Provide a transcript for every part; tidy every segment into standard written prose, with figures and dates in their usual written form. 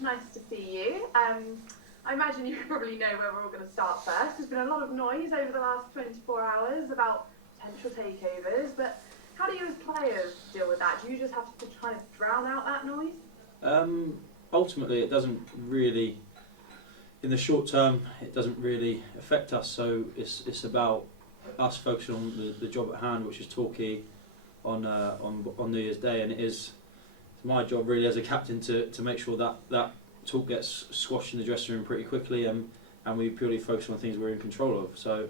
Nice to see you. I imagine you probably know where we're all going to start first. There's been a lot of noise over the last 24 hours about potential takeovers, but how do you as players deal with that? Do you just have to try to drown out that noise? Ultimately, it doesn't really, in the short term, it doesn't really affect us. So it's about us focusing on the job at hand, which is Torquay on New Year's Day, and it's my job really as a captain to make sure that talk gets squashed in the dressing room pretty quickly, and we purely focus on things we're in control of. So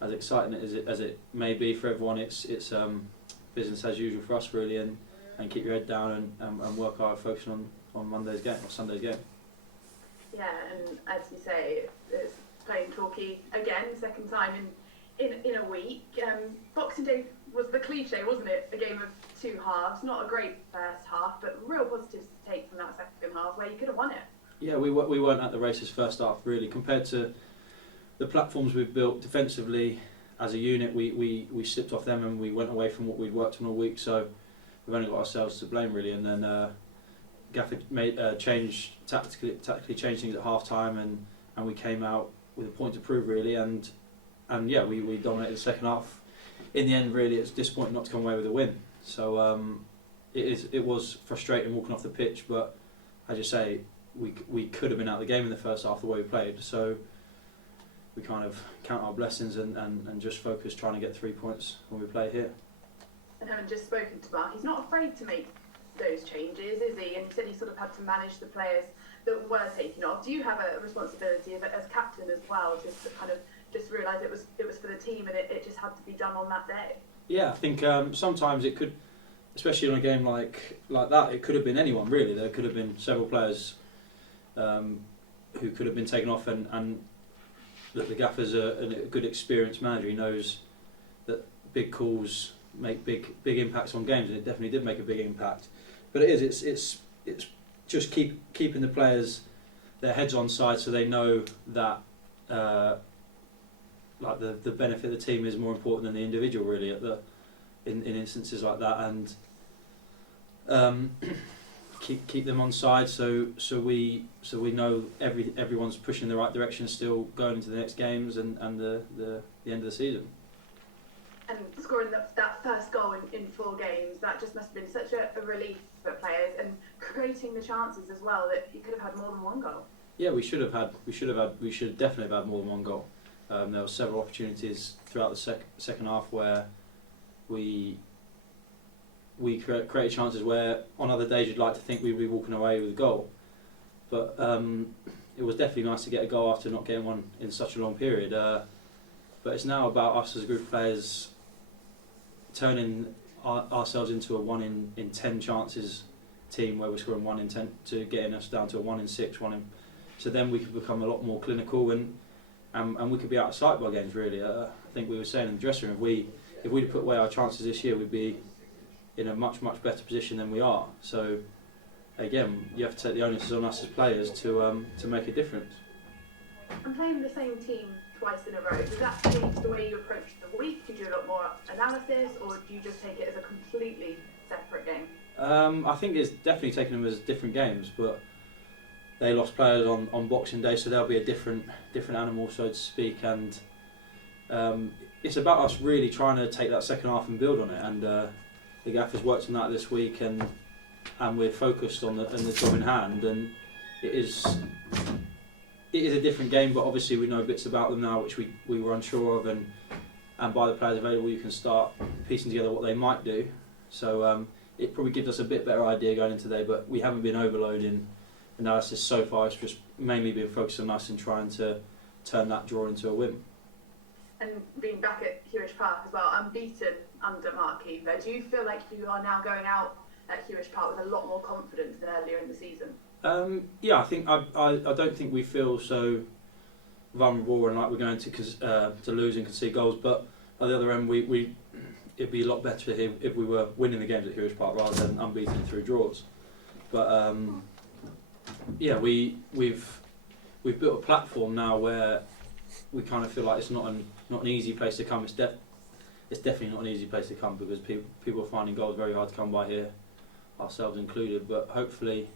as exciting as it may be for everyone, it's business as usual for us really, and keep your head down and work hard focusing on Monday's game or Sunday's game. Yeah, and as you say, it's playing Torquay again, second time in a week. Boxing Day was the cliche, wasn't it? A game of two halves, not a great first half, but real positives to take from that second half where you could have won it. Yeah, we weren't at the races first half really. Compared to the platforms we've built defensively as a unit, we slipped off them and we went away from what we'd worked on all week. So we've only got ourselves to blame really. And then Gaffer tactically changed things at half time, and we came out with a point to prove really. And yeah, we dominated the second half. In the end, really, it's disappointing not to come away with a win. So it was frustrating walking off the pitch, but as you say, we could have been out of the game in the first half the way we played. So we kind of count our blessings and just focus trying to get 3 points when we play here. And having just spoken to Mark, he's not afraid to make those changes, is he? And he said he sort of had to manage the players that were taking off. Do you have a responsibility as captain as well, just to kind of just realise it was for the team and it just had to be done on that day? Yeah, I think sometimes it could, especially on a game like that, it could have been anyone really. There could have been several players who could have been taken off, and the Gaffer's a good experienced manager. He knows that big calls make big impacts on games, and it definitely did make a big impact. But it's just keeping the players their heads on side so they know that like the benefit of the team is more important than the individual really in instances like that, and keep them on side so we know everyone's pushing in the right direction, still going into the next games and the end of the season. And scoring that first goal in 4 games, that just must have been such a relief for players, and creating the chances as well that you could have had more than one goal. Yeah, we should definitely have had more than one goal. There were several opportunities throughout the second half where we created chances where on other days you'd like to think we'd be walking away with a goal, but it was definitely nice to get a goal after not getting one in such a long period. But it's now about us as a group of players turning ourselves into a 1 in 10 chances team, where we're scoring 1 in 10 to getting us down to a 1 in 6, so then we could become a lot more clinical and we could be out of sight by games really. I think we were saying in the dressing room, if we'd put away our chances this year, we'd be in a much better position than we are. So again, you have to take the onus on us as players to make a difference. And playing the same team twice in a row, does that change the way you approach the week? Do you do a lot more analysis, or do you just take it as a completely separate game? I think it's definitely taking them as different games, but they lost players on Boxing Day, so they'll be a different animal, so to speak. And it's about us really trying to take that second half and build on it. And the Gaffer's worked on that this week, and we're focused on the job in hand. And it is a different game, but obviously we know bits about them now which we were unsure of, and by the players available you can start piecing together what they might do. So it probably gives us a bit better idea going into today, but we haven't been overloading analysis so far. It's just mainly been focused on us and trying to turn that draw into a win. And being back at Hewish Park as well, unbeaten under Mark Keeper, do you feel like you are now going out at Hewish Park with a lot more confidence than earlier in the season? Yeah, I think I don't think we feel so vulnerable and like we're going to lose and concede goals. But on the other end, it'd be a lot better if we were winning the games at Hewish Park rather than unbeaten through draws. But yeah, we've built a platform now where we kind of feel like it's not an easy place to come. It's definitely not an easy place to come because people are finding goals very hard to come by here, ourselves included. But hopefully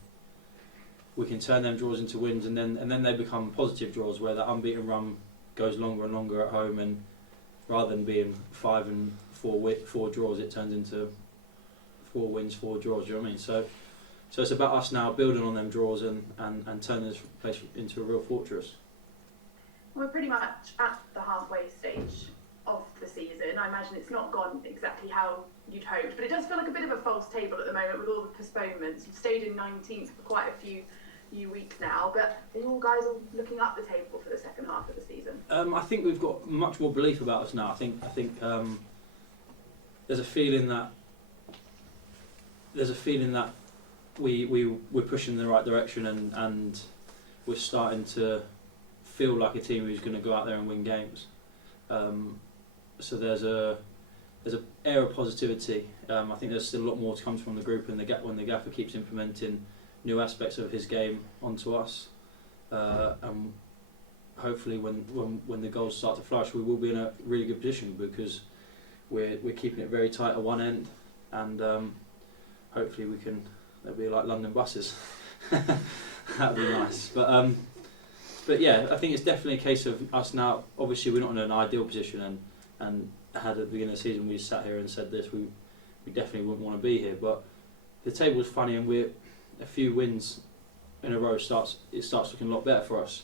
we can turn them draws into wins, and then they become positive draws where that unbeaten run goes longer and longer at home, and rather than being 5 and 4 draws, it turns into 4 wins, 4 draws. Do you know what I mean? So it's about us now building on them draws and turning this place into a real fortress. We're pretty much at the halfway stage of the season. I imagine it's not gone exactly how you'd hoped, but it does feel like a bit of a false table at the moment with all the postponements. You've stayed in 19th for quite a few weeks now, but are you all guys all looking up the table for the second half of the season? I think we've got much more belief about us now. I think there's a feeling that we're pushing in the right direction, and we're starting to feel like a team who's going to go out there and win games. So there's a air of positivity. I think there's still a lot more to come from the group, and when the gaffer keeps implementing new aspects of his game onto us, and hopefully when the goals start to flourish, we will be in a really good position, because we're keeping it very tight at one end, and hopefully they'll be like London buses. That'd be nice. But yeah, I think it's definitely a case of us now. Obviously, we're not in an ideal position, and had at the beginning of the season we sat here and said this, we definitely wouldn't want to be here. But the table's funny, and we're a few wins in a row starts looking a lot better for us.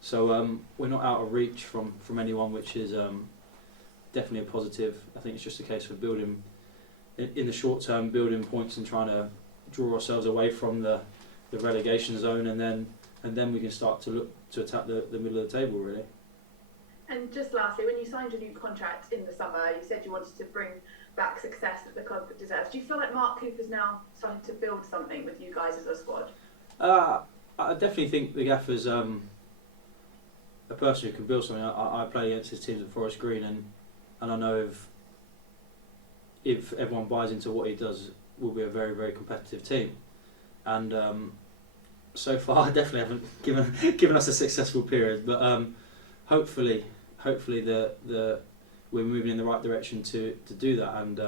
So we're not out of reach from anyone, which is definitely a positive. I think it's just a case of building in the short term, building points and trying to draw ourselves away from the relegation zone, and then we can start to look to attack the middle of the table, really. And just lastly, when you signed your new contract in the summer, you said you wanted to bring back success that the club deserves. Do you feel like Mark Cooper's now starting to build something with you guys as a squad? I definitely think the gaffer's a person who can build something. I play against his teams at Forest Green, and I know if everyone buys into what he does, we'll be a very, very competitive team. And so far, I definitely haven't given us a successful period, but hopefully we're moving in the right direction to do that. And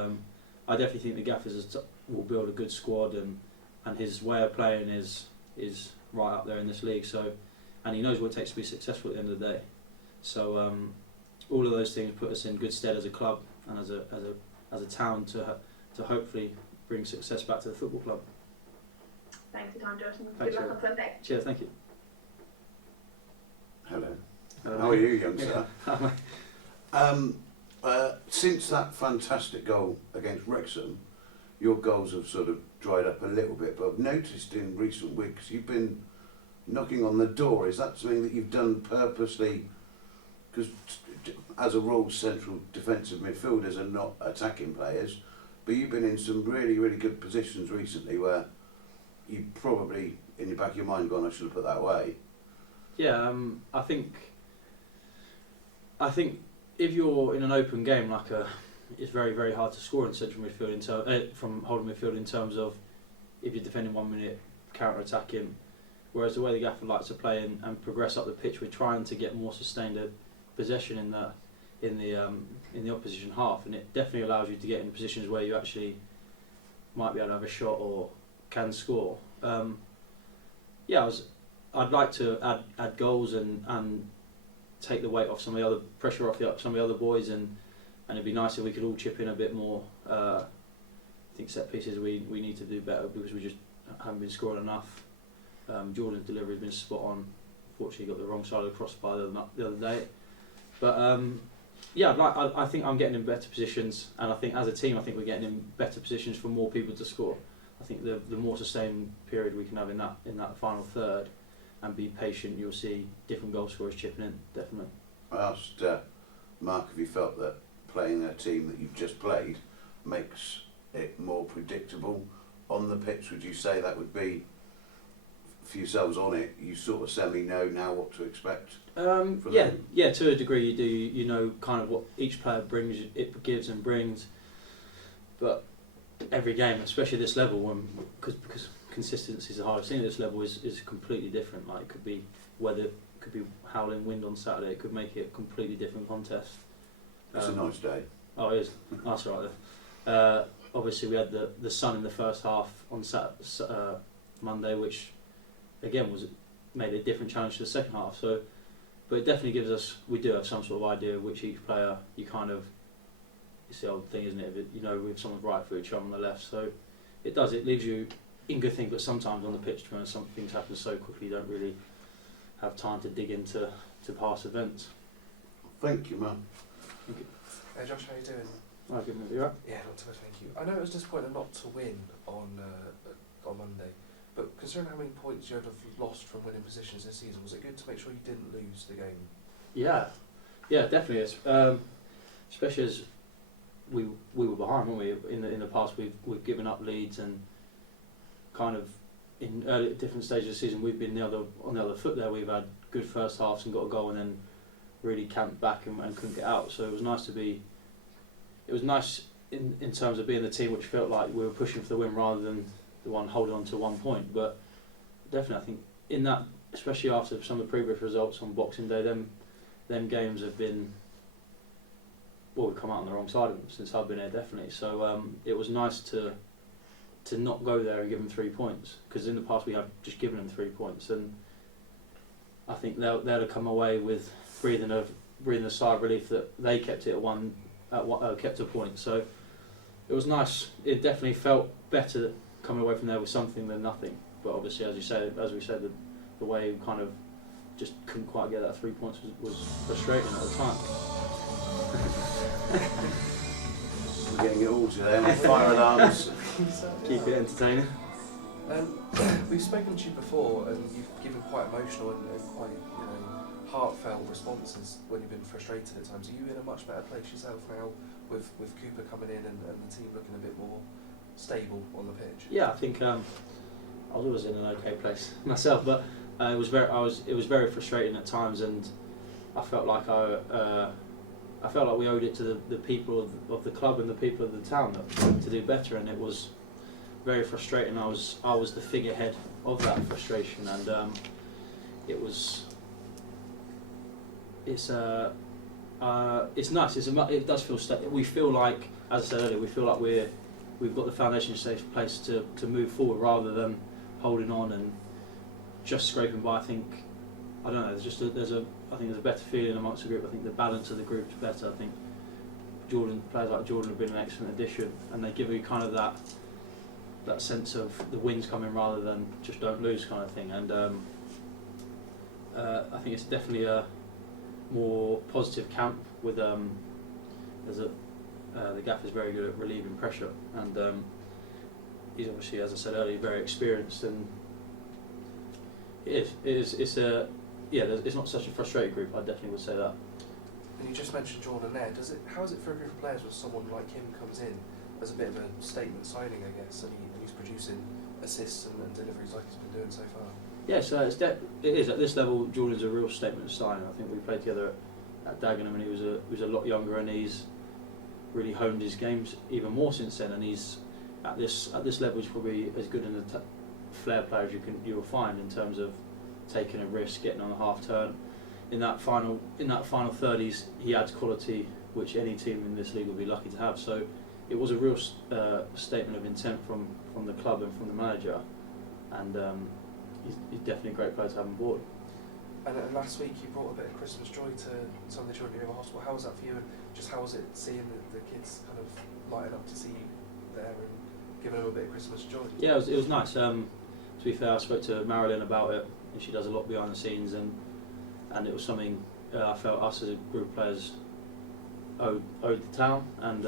I definitely think the gaffers will build a good squad, and his way of playing is right up there in this league. So, and he knows what it takes to be successful at the end of the day. So all of those things put us in good stead as a club and as a town to hopefully bring success back to the football club. Thanks for your time, Josh, and Thanks, good luck on Sunday. Cheers, thank you. Hello. How are you, youngster? Since that fantastic goal against Wrexham, your goals have sort of dried up a little bit, but I've noticed in recent weeks you've been knocking on the door. Is that something that you've done purposely? Because as a rule, central defensive midfielders are not attacking players, but you've been in some really, really good positions recently where you probably, in your back of your mind, gone, I should have put that away. Yeah, I think if you're in an open game, it's very, very hard to score in central midfield from holding midfield, in terms of if you're defending 1 minute, counter attacking. Whereas the way the gaffer likes to play and progress up the pitch, we're trying to get more sustained possession in the opposition half, and it definitely allows you to get in positions where you actually might be able to have a shot or can score. I'd like to add goals and take the weight off some of the other pressure off some of the other boys, and it'd be nice if we could all chip in a bit more. I think set pieces we need to do better, because we just haven't been scoring enough. Jordan's delivery has been spot on. Unfortunately, got the wrong side of the crossbar the other day. But I think I'm getting in better positions, and I think as a team, I think we're getting in better positions for more people to score. I think the more sustained period we can have in that final third, and be patient, you'll see different goal scorers chipping in, definitely. I asked Mark if he felt that playing a team that you've just played makes it more predictable on the pitch. Would you say that would be, for yourselves on it, you sort of semi-know now what to expect? Yeah, to a degree you do. You know kind of what each player brings, it gives and brings. But every game, especially this level, because consistency is the hardest thing at this level, is completely different. Like, it could be weather, it could be howling wind on Saturday, it could make it a completely different contest. It's a nice day. Oh, it is. That's right then. Obviously we had the sun in the first half on Monday, which again made it a different challenge to the second half. So, but it definitely gives us, we do have some sort of idea of which each player you kind of, it's the old thing, isn't it? You know, with someone's right foot, each other on the left. So it leaves you in good thing, but sometimes on the pitch, when some things happen so quickly, you don't really have time to dig into past events. Thank you, man. Hey Josh, how you doing? Oh, good move, you right? Yeah, not too bad, thank you. I know it was disappointing not to win on Monday, but considering how many points you had lost from winning positions this season, was it good to make sure you didn't lose the game? Yeah, definitely. It's, especially as we were behind, weren't we? In the past, we've given up leads, and kind of in early different stages of the season, we've been on the other foot there. We've had good first halves and got a goal, and then really camped back and couldn't get out. So it was nice to be. It was nice in terms of being the team which felt like we were pushing for the win rather than the one holding on to 1 point. But definitely, I think in that, especially after some of the previous results on Boxing Day, them games have been, well, we've come out on the wrong side of them since I've been here, definitely. So it was nice to not go there and give them 3 points, because in the past we have just given them 3 points, and I think they'll have come away with breathing a sigh of relief that they kept it kept a point. So it was nice. It definitely felt better coming away from there with something than nothing. But obviously, as we said, the way we kind of just couldn't quite get that 3 points was frustrating at the time. We're getting it all today. Fire alarms. Keep it entertaining. We've spoken to you before, and you've given quite emotional and quite heartfelt responses when you've been frustrated at times. Are you in a much better place yourself now with Cooper coming in and the team looking a bit more stable on the pitch? Yeah, I think I was always in an okay place myself, but it was very frustrating at times, and I felt like we owed it to the people of the club and the people of the town to do better, and it was very frustrating. I was the figurehead of that frustration, and it's nice. It does feel we feel like, as I said earlier, we feel like we've got the foundation in a safe place to move forward rather than holding on and just scraping by. I think there's a better feeling amongst the group. I think the balance of the group's better. I think players like Jordan have been an excellent addition, and they give you kind of that sense of the wins coming rather than just don't lose kind of thing. And I think it's definitely a more positive camp with the gaffer's very good at relieving pressure, and he's obviously, as I said earlier, very experienced, and it's not such a frustrated group. I definitely would say that. And you just mentioned Jordan there. How is it for a group of players when someone like him comes in as a bit of a statement signing, I guess, and he's producing assists and deliveries like he's been doing so far? Yeah, so it is at this level. Jordan's a real statement signing. I think we played together at Dagenham, and he was a lot younger, and he's really honed his games even more since then. And he's at this level, he's probably as good a flair player as you'll find in terms of taking a risk, getting on a half turn. In that final third, he adds quality which any team in this league will be lucky to have. So it was a real statement of intent from the club and from the manager, and he's definitely a great player to have on board. And last week you brought a bit of Christmas joy to some of the children in the hospital. How was that for you, and just how was it seeing the kids kind of lighting up to see you there and giving them a bit of Christmas joy? Yeah, it was nice. To be fair, I spoke to Marilyn about it, and she does a lot behind the scenes, and it was something I felt us as a group of players owed the town, and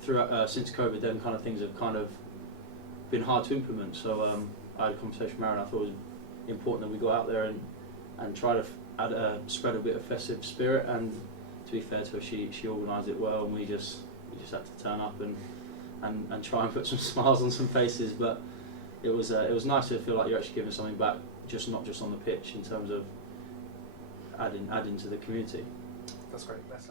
throughout since COVID, then kind of things have kind of been hard to implement. So I had a conversation with Marilyn. I thought it was important that we got out there and try to spread a bit of festive spirit. And to be fair to her, she organised it well, and we just had to turn up and try and put some smiles on some faces. But it was nice to feel like you're actually giving something back, not just on the pitch, in terms of adding to the community. That's great. That's